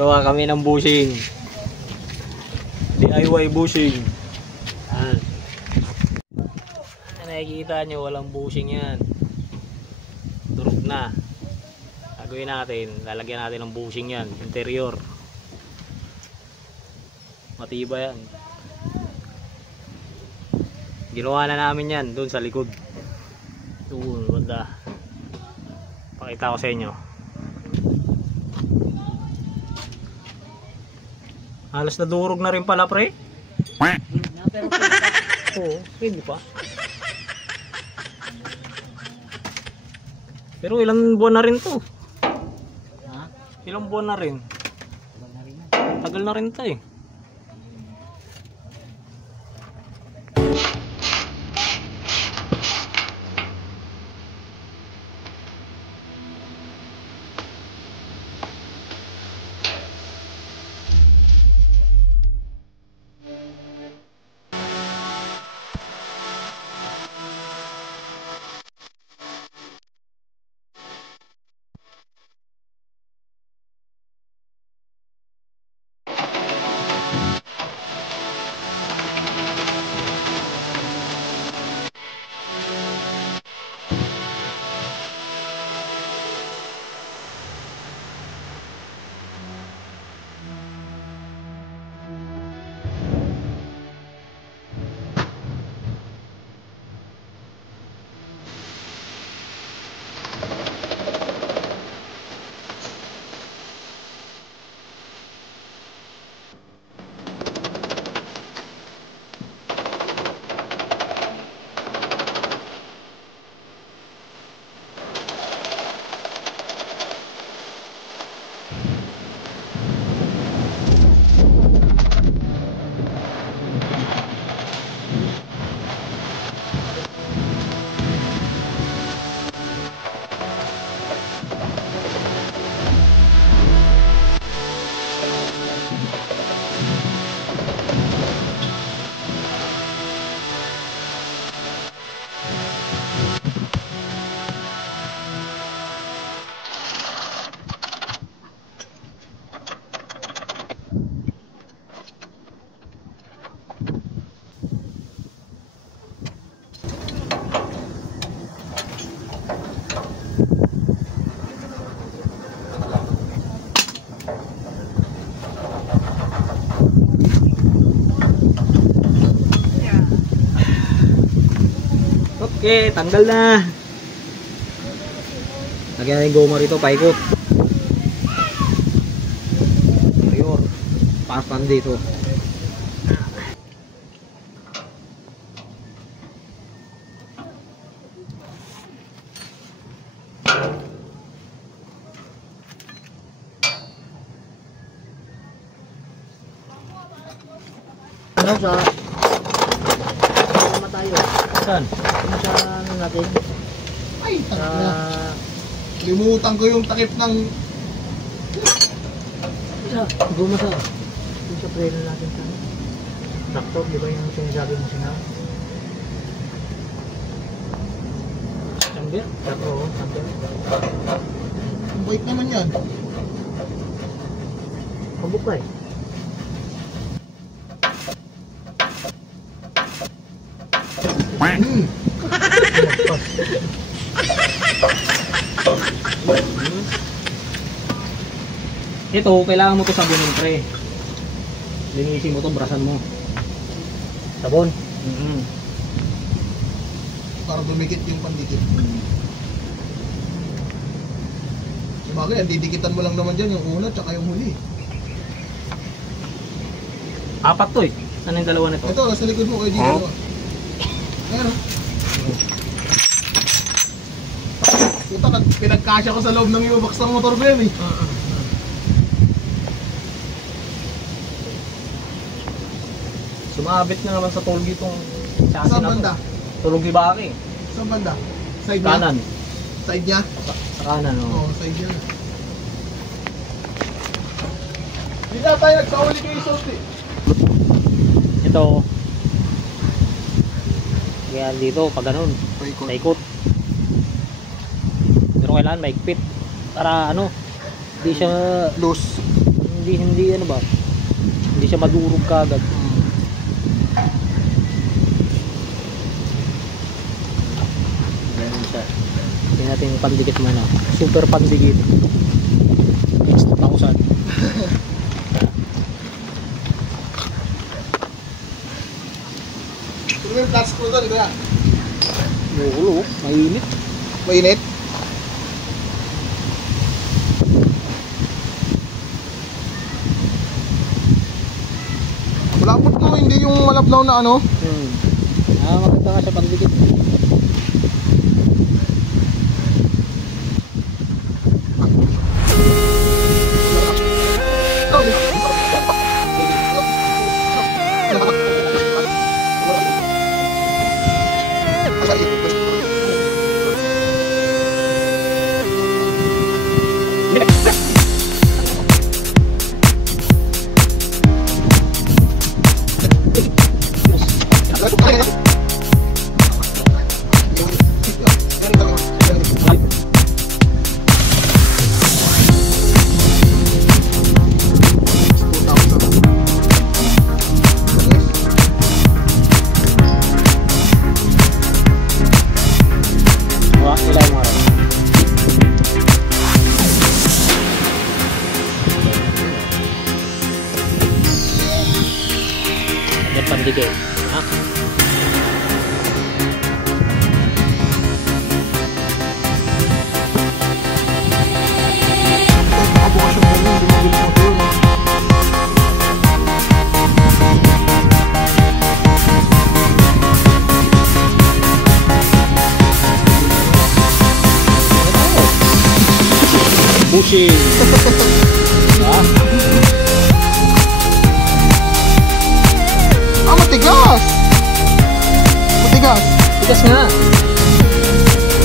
Gawa kami ng bushing. DIY bushing. Yan. Nakikita nyo, walang bushing yan. Durog na. Gagawin natin, lalagyan natin ng bushing yan. Interior. Matibay yan. Ginawa na namin yan doon sa likod. Doon, banda. Pakita ko sa inyo. Halos nadurog na rin pala, pre. Oo, pwede pa. Pero ilang buwan na rin to. Ha? Ilang buwan na rin. Tagal na rin to eh. Okay, tanggal na. Lagyan natin goma rito, paikot. Interior. Paspan dito. Ano sa tayo? Saan? Sa ano natin? Ay, takip na. Limutan ko yung takip ng... Sa guma sa yung sa preno natin sa traktor, di ba yung sinasabi mo sinaw? Sambir? Oo, sambir. Ang bait naman yan. Pabukay. Ito, kailangan mo to sabunin, pre. Linisin mo to, brasan mo. Sabon. Para dumikit yung pandikit. Sabagay, ang didikitan mo lang naman dyan yung una tsaka yung huli. Apat to eh. Ano yung dalawa nito? Ito, sa likod mo kayo dito. Ayan o. Puta, pinagkasya ko sa loob ng U-box ng motor ko yan eh. Sumabit na naman sa tulgi itong chassis Saan na banda? to. Tulgi baki. Saan banda? Side niya? Kanan. Side niya? Sa kanan, oh. Oo, side niya. Hindi na tayo nagsauli kayo isot eh. Ito. Kaya dito, pag ganun, Paikot. naikot. Pero kailangan maikpit. Para ano, hindi hindi ano ba? Hindi siya madurog kagad. Ganun siya. Tingnan natin yung pandikit muna. Super pandikit. Next 2,000. Ano yung flat screw doon, kaya? Nukulo, mainit. Mainit? Malapot mo, hindi yung malabnaw na ano. Maganda nga siya pandikit. Pandikit. Bushing. Matigas! Matigas! Tigas nga!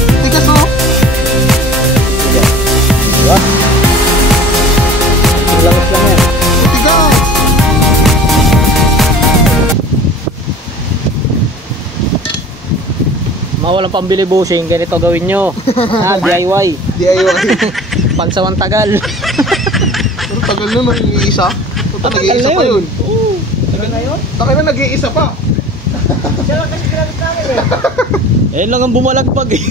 Matigas, no? Diba? Langis lang yan. Matigas! Mawalang pambili bushing, ganito gawin nyo. DIY. DIY. Pansawang tagal. Pero tagal naman, yung isa. Ito, nag-iisa pa yun. Oo. Tagal na yun? Taka na, nag-iisa pa. Siya lang kasi ginamit namin eh. Ayun lang ang bumalagpag eh.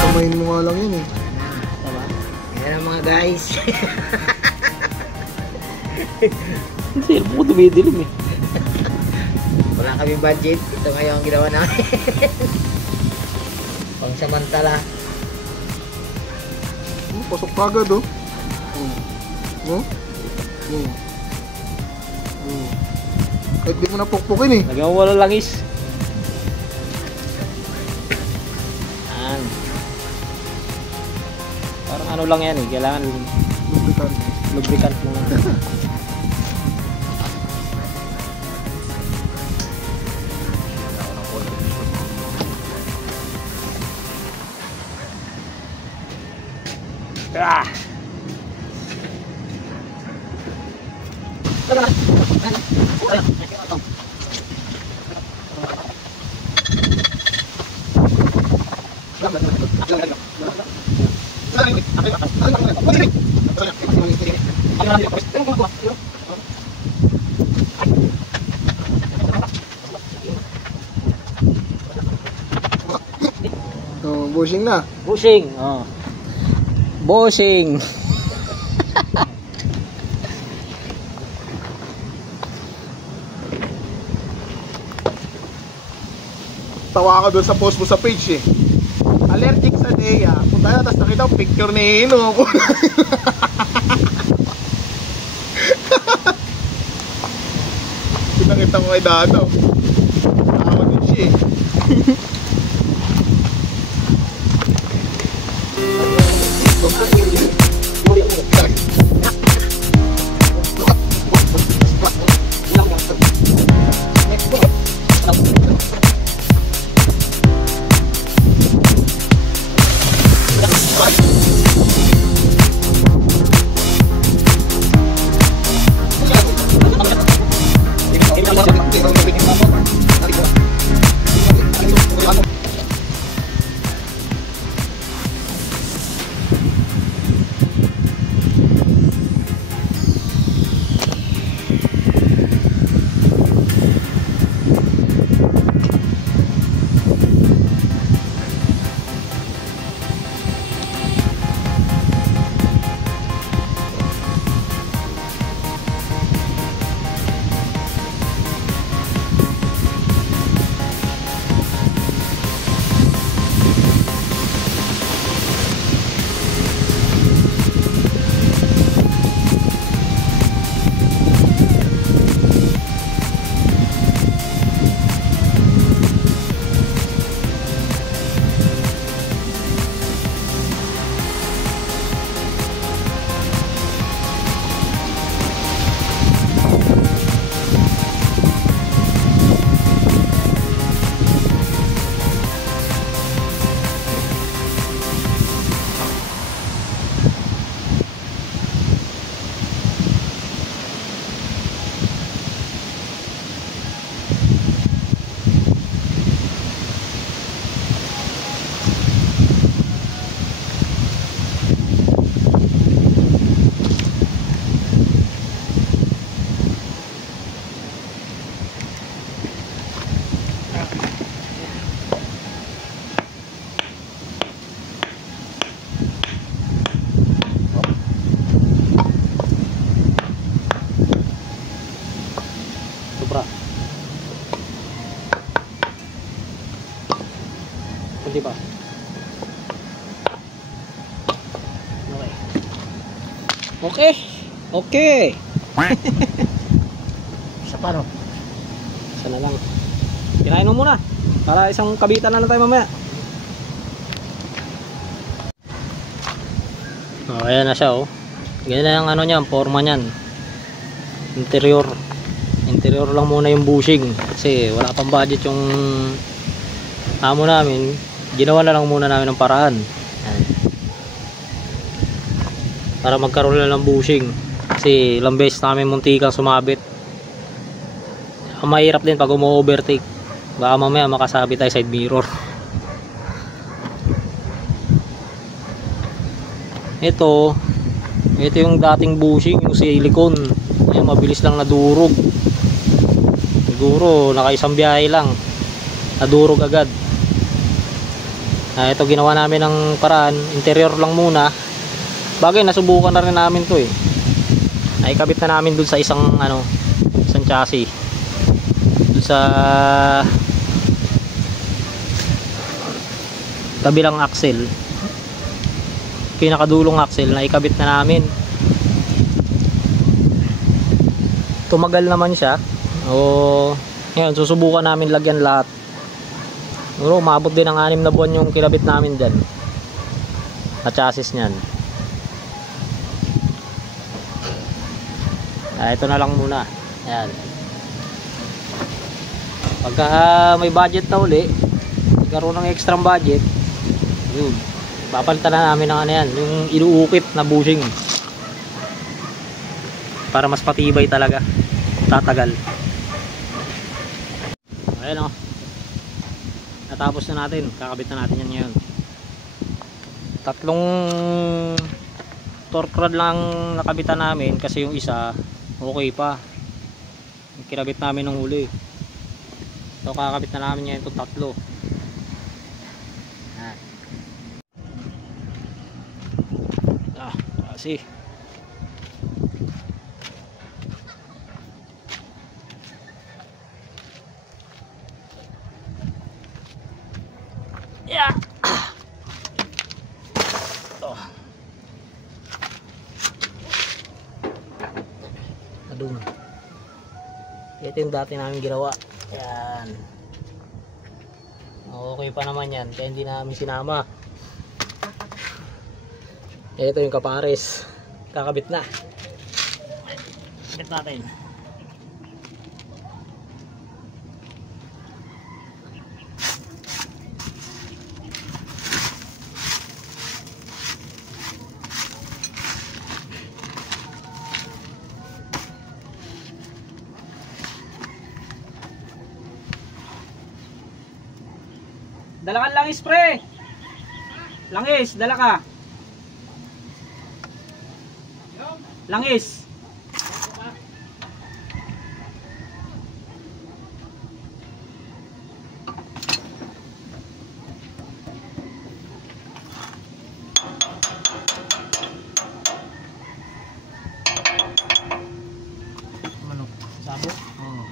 Kamayin mo nga lang yan eh. Ayan ang mga guys. Cellphone ko dumidilim eh. Wala kami budget. Ito ngayon ang ginawa namin. Pang samantala. Pasok kagad, oh. Oh? Kahit di mo napukpukin eh. Lagyan mo wala langis. Yan. Parang ano lang yan eh. Kailangan Lubricant. lubricant muna. Ah! Oh, bushing na. Bushing. Oh. Bushing. Tawa ka doon sa post mo sa page eh. allergic sa Dea. Punta na, tapos nakita ko picture ni Ino. Pinakita ko kay Dado. Tawag din siya eh. Sobra. Hindi ba? Okay. Okay. Isa pa no? Isa na lang. Kinain mo muna. Para isang kabitan na lang tayo mamaya. Oh, ayan na siya oh. Ganyan ang ano niya, forma niyan. Interior. Interior lang muna yung bushing kasi wala pang budget yung amo namin. Ginawa na lang muna namin ng paraan. Ayan. Para magkaroon na ng bushing kasi ilang beses namin muntikang sumabit. Ang mahirap din pag umu-overtake, baka mamaya makasabit tayo side mirror. Ito yung dating bushing, yung silicone. Ayun, mabilis lang nadurog. Siguro nakaisang biyahe lang nadurog agad. Ito ginawa namin ng paraan, interior lang muna. Bagay nasubukan na rin namin to eh. Naikabit na namin dun sa isang isang chassis. Dun sa kabilang axle. Pinakadulong axle naikabit na namin. Tumagal naman siya. Ngayon susubukan namin lagyan lahat. Siguro umabot din ng 6 na buwan yung kinabit namin dyan na chassis nyan. Ito na lang muna. Ayan. Pagka may budget na uli, karoon ng extra budget, yun, papalitan na namin ng yan, yung inuukit na bushing para mas patibay talaga, tatagal. Ayan o, natapos na natin, kakabit na natin yan ngayon. 3 torque rod lang nakabitan namin kasi yung isa okay pa, yung kinabit namin ng huli. So kakabit na namin ngayon itong 3. Kasi yeah. tayo. Adun. Ito yung dati namin ginawa. Yan. Okay pa naman yan. Kaya hindi namin sinama. Ito yung kapares. Kakabit na. Kabit natin. Dala ka langis, pre. Langis, dala ka. Langis. Ano? Sabo? Oo.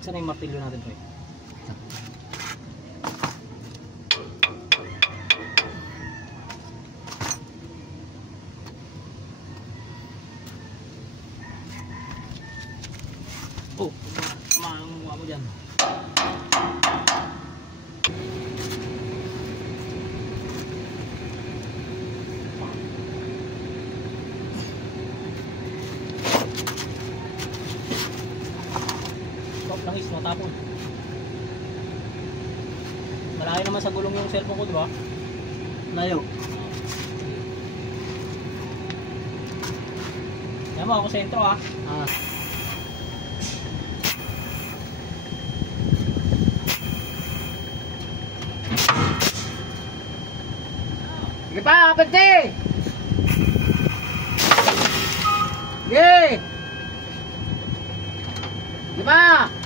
Saan yung martilyo natin, pre? Oh, maanguha mo dyan. Stop langis, matapon. Malayo naman sa gulong yung cellphone ko, di ba? Layo. Yan mo, ako sentro ha. Ah. Sige pa, pati! Sige! Sige pa!